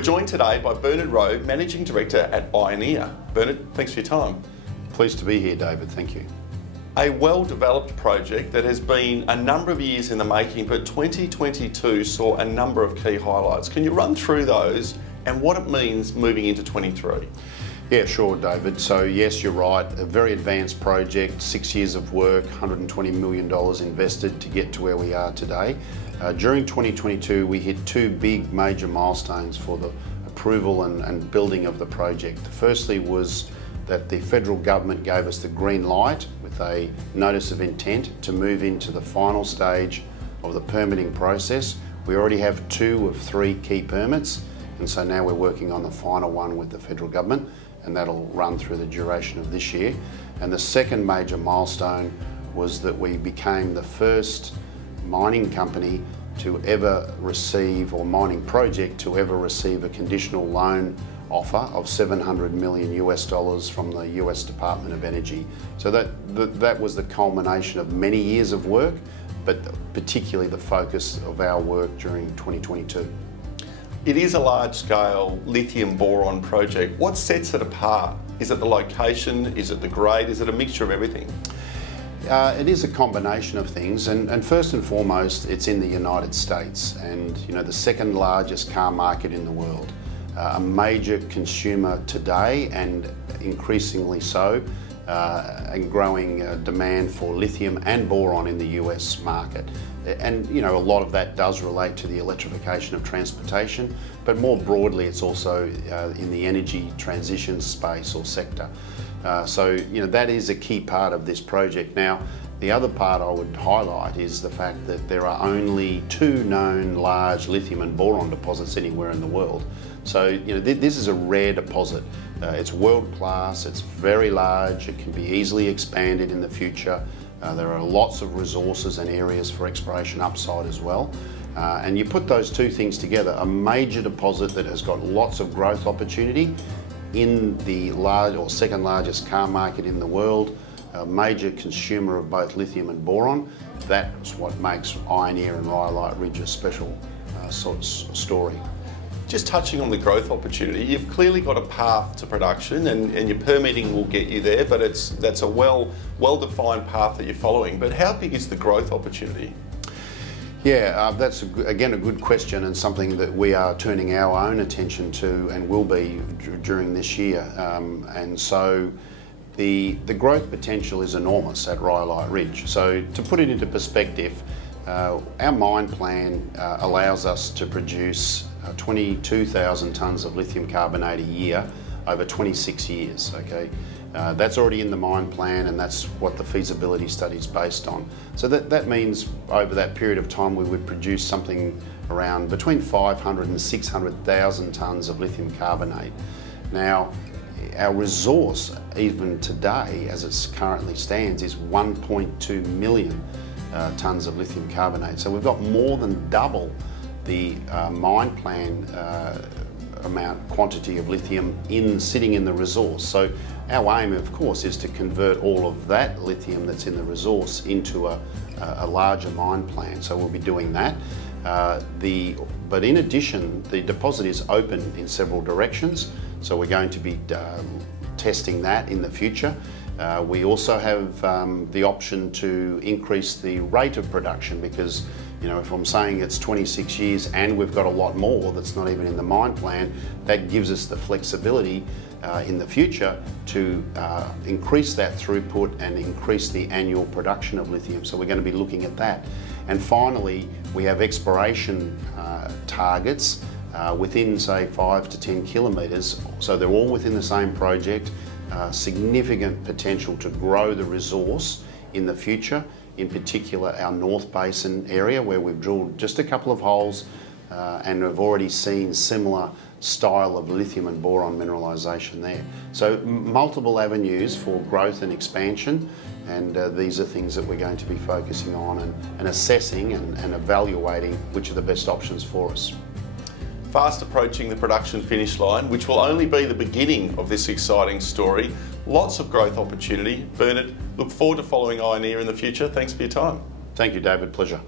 We're joined today by Bernard Rowe, Managing Director at Ioneer. Bernard, thanks for your time. Pleased to be here, David. Thank you. A well-developed project that has been a number of years in the making, but 2022 saw a number of key highlights. Can you run through those and what it means moving into 23? Yeah, sure, David. So yes, you're right. A very advanced project, 6 years of work, $120 million invested to get to where we are today. During 2022, we hit two big major milestones for the approval and building of the project. Firstly was that the federal government gave us the green light with a notice of intent to move into the final stage of the permitting process. We already have 2 of 3 key permits, and so now we're working on the final one with the federal government, and that'll run through the duration of this year. And the second major milestone was that we became the first mining company to ever receive, or mining project to ever receive, a conditional loan offer of $700 million US from the US Department of Energy. So that was the culmination of many years of work, but particularly the focus of our work during 2022. It is a large-scale lithium boron project. What sets it apart? Is it the location? Is it the grade? Is it a mixture of everything? It is a combination of things, and first and foremost, it's in the United States, and the second largest car market in the world. A major consumer today, and increasingly so, and growing demand for lithium and boron in the US market. And a lot of that does relate to the electrification of transportation, but more broadly it's also in the energy transition space or sector. So that is a key part of this project. Now, the other part I would highlight is the fact that there are only 2 known large lithium and boron deposits anywhere in the world. So this is a rare deposit. It's world class, it's very large, it can be easily expanded in the future. There are lots of resources and areas for exploration upside as well. And you put those 2 things together, a major deposit that has got lots of growth opportunity in the large or second largest car market in the world, a major consumer of both lithium and boron. That's what makes Ioneer and Rhyolite Ridge a special sort of story. Just touching on the growth opportunity, you've clearly got a path to production, and your permitting will get you there, but that's a well-defined path that you're following. But how big is the growth opportunity? Yeah, that's again a good question, and something that we are turning our own attention to and will be during this year. And so the growth potential is enormous at Rhyolite Ridge. So to put it into perspective, our mine plan allows us to produce 22,000 tonnes of lithium carbonate a year over 26 years, okay? That's already in the mine plan, and that's what the feasibility study is based on. So that means over that period of time we would produce something around between 500 and 600,000 tonnes of lithium carbonate. Now, our resource, even today, as it currently stands, is 1.2 million tonnes of lithium carbonate. So we've got more than double the mine plan quantity of lithium sitting in the resource. So our aim, of course, is to convert all of that lithium that's in the resource into a larger mine plan. So we'll be doing that. But in addition, the deposit is open in several directions. So we're going to be testing that in the future. We also have the option to increase the rate of production, because if I'm saying it's 26 years and we've got a lot more that's not even in the mine plan, that gives us the flexibility in the future to increase that throughput and increase the annual production of lithium. So we're going to be looking at that. And finally, we have exploration targets within, say, 5 to 10 kilometres. So they're all within the same project. Significant potential to grow the resource in the future, in particular our North Basin area, where we've drilled just a couple of holes and have already seen similar style of lithium and boron mineralisation there. So multiple avenues for growth and expansion, and these are things that we're going to be focusing on and assessing and evaluating which are the best options for us. Fast approaching the production finish line, which will only be the beginning of this exciting story. Lots of growth opportunity. Bernard, look forward to following Ioneer in the future. Thanks for your time. Thank you, David. Pleasure.